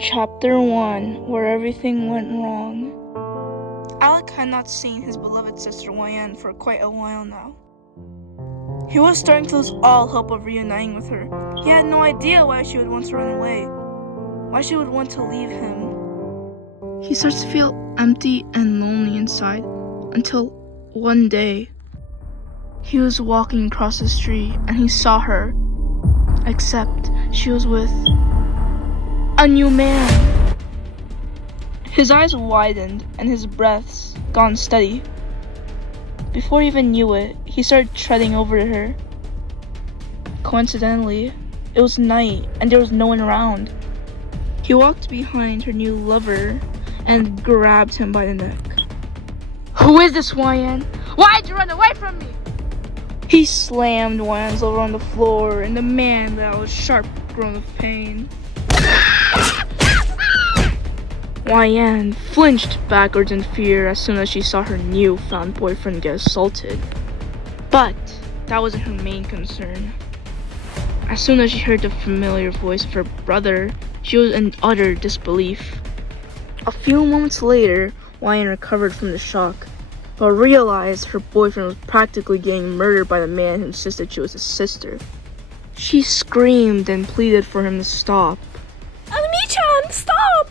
Chapter 1, Where Everything Went Wrong. Alec had not seen his beloved sister Wayan for quite a while now. He was starting to lose all hope of reuniting with her. He had no idea why she would want to run away, why she would want to leave him. He starts to feel empty and lonely inside until one day he was walking across the street and he saw her, except she was with a new man. His eyes widened and his breaths gone steady. Before he even knew it, he started treading over to her. Coincidentally, it was night and there was no one around. He walked behind her new lover and grabbed him by the neck. "Who is this, Wayan? Why'd you run away from me?" He slammed Wayan's lover on the floor and the man let out a sharp groan of pain. Wayan flinched backwards in fear as soon as she saw her newfound boyfriend get assaulted. But that wasn't her main concern. As soon as she heard the familiar voice of her brother, she was in utter disbelief. A few moments later, Wayan recovered from the shock, but realized her boyfriend was practically getting murdered by the man who insisted she was his sister. She screamed and pleaded for him to stop. "Ami-chan, stop!"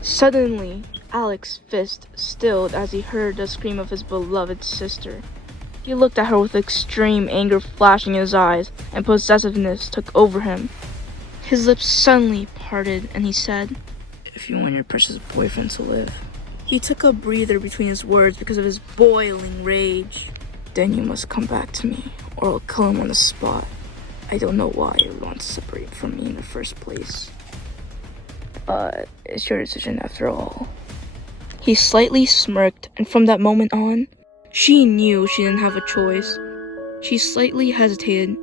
Suddenly, Alec's fist stilled as he heard the scream of his beloved sister. He looked at her with extreme anger flashing in his eyes, and possessiveness took over him. His lips suddenly parted, and he said, "If you want your precious boyfriend to live." He took a breather between his words because of his boiling rage. "Then you must come back to me, or I'll kill him on the spot. I don't know why you want to separate from me in the first place. But it's your decision after all." He slightly smirked, and from that moment on, she knew she didn't have a choice. She slightly hesitated.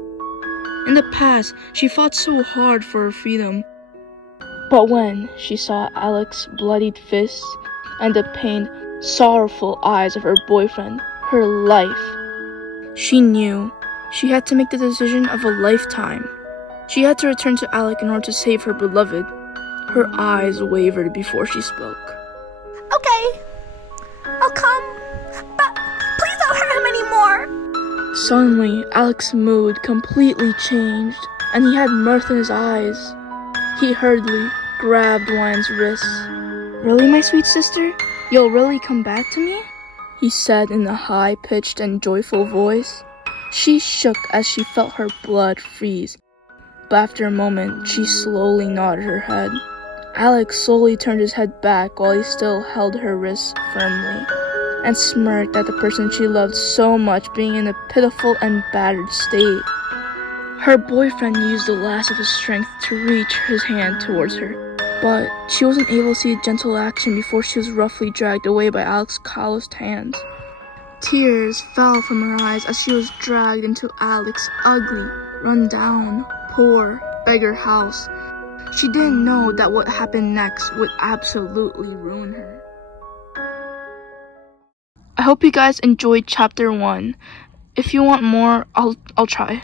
In the past, she fought so hard for her freedom. But when she saw Alec's bloodied fists and the pained, sorrowful eyes of her boyfriend, her life, she knew she had to make the decision of a lifetime. She had to return to Alec in order to save her beloved. Her eyes wavered before she spoke. "Okay, I'll come, but please don't hurt him anymore." Suddenly, Alec's mood completely changed, and he had mirth in his eyes. He hurriedly grabbed Wayan's wrists. "Really, my sweet sister? You'll really come back to me?" he said in a high-pitched and joyful voice. She shook as she felt her blood freeze, but after a moment, she slowly nodded her head. Alec slowly turned his head back while he still held her wrists firmly, and smirked at the person she loved so much being in a pitiful and battered state. Her boyfriend used the last of his strength to reach his hand towards her, but she wasn't able to see a gentle action before she was roughly dragged away by Alec's calloused hands. Tears fell from her eyes as she was dragged into Alec's ugly, run-down, poor beggar house. She didn't know that what happened next would absolutely ruin her. I hope you guys enjoyed chapter 1. If you want more, I'll try.